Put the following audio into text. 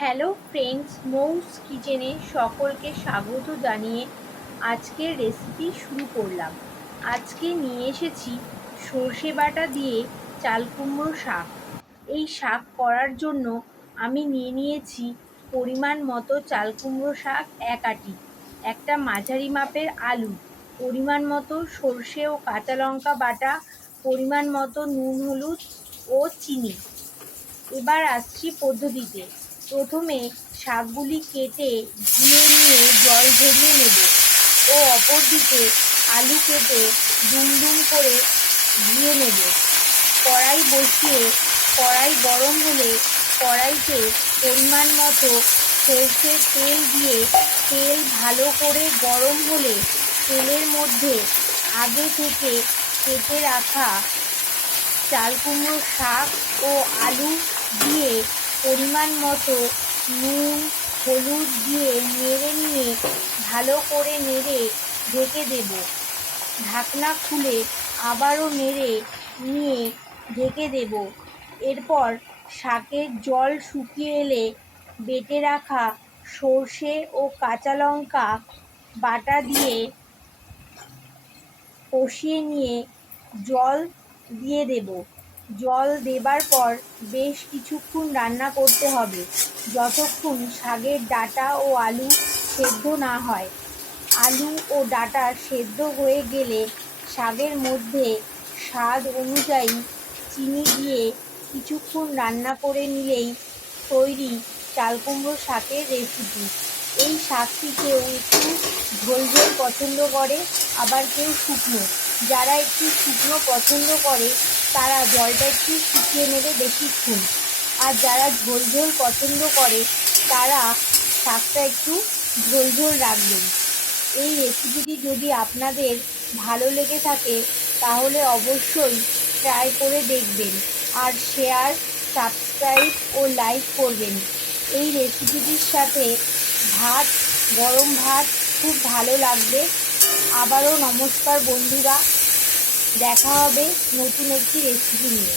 Hello friends, মৌস কিচেনে সকলকে স্বাগত জানিয়ে আজকের রেসিপি শুরু করলাম। আজকে নিয়ে এসেছি সর্ষে বাটা দিয়ে চাল কুমড়ো শাক। এই শাক করার জন্য আমি নিয়ে নিয়েছি পরিমাণ মতো চাল কুমড়ো শাক এক আঁটি, একটা মাঝারি মাপের আলু, পরিমাণ মতো সর্ষে ও কাঁচা লঙ্কা বাটা, পরিমাণ মতো নুন, হলুদ ও চিনি। এবার আসছি পদ্ধতিতে। প্রথমে শাকগুলি কেটে ধুয়ে নিয়ে জল ঝরিয়ে নেব ও অপরদিকে আলু কেটে ডুম ডুম করে ধুয়ে নেব। কড়াই বসিয়ে কড়াই গরম হলে কড়াইতে পরিমাণ মতো সরষের তেল দিয়ে তেল ভালো করে গরম হলে তেলের মধ্যে আগে থেকে কেটে রাখা চাল কুমড়ো শাক ও আলু দিয়ে পরিমাণ মতো নুন, হলুদ দিয়ে নেড়ে নিয়ে ভালো করে নেড়ে ঢেকে দেব। ঢাকনা খুলে আবারও নেড়ে নিয়ে ঢেকে দেব। এরপর শাকের জল শুকিয়ে এলে বেটে রাখা সর্ষে ও কাঁচা লঙ্কা বাটা দিয়ে কষিয়ে নিয়ে জল দিয়ে দেব। জল দেবার পর বেশ কিছুক্ষণ রান্না করতে হবে, যতক্ষণ শাকের ডাঁটা ও আলু সেদ্ধ না হয়। আলু ও ডাঁটা সেদ্ধ হয়ে গেলে শাকের মধ্যে স্বাদ অনুযায়ী চিনি দিয়ে কিছুক্ষণ রান্না করে নিলেই তৈরি চাল কুমড়ো শাকের রেসিপি। এই শাকটি কেউ একটু ঝোল ঝোল পছন্দ করে, আবার কেউ শুকনো। যারা একটু শুকনো পছন্দ করে তারা জলটা একটু শুকিয়ে নেবে বেশিক্ষণ, আর যারা ঝোল ঝোল পছন্দ করে তারা শাকটা একটু ঝোল ঝোল রাখবেন। এই রেসিপিটি যদি আপনাদের ভালো লেগে থাকে তাহলে অবশ্যই ট্রাই করে দেখবেন, আর শেয়ার, সাবস্ক্রাইব ও লাইক করবেন। এই রেসিপিটির সাথে ভাত, গরম ভাত খুব ভালো লাগবে। আবারও নমস্কার বন্ধুরা, দেখা হবে নতুন একটি রেসিপি নিয়ে।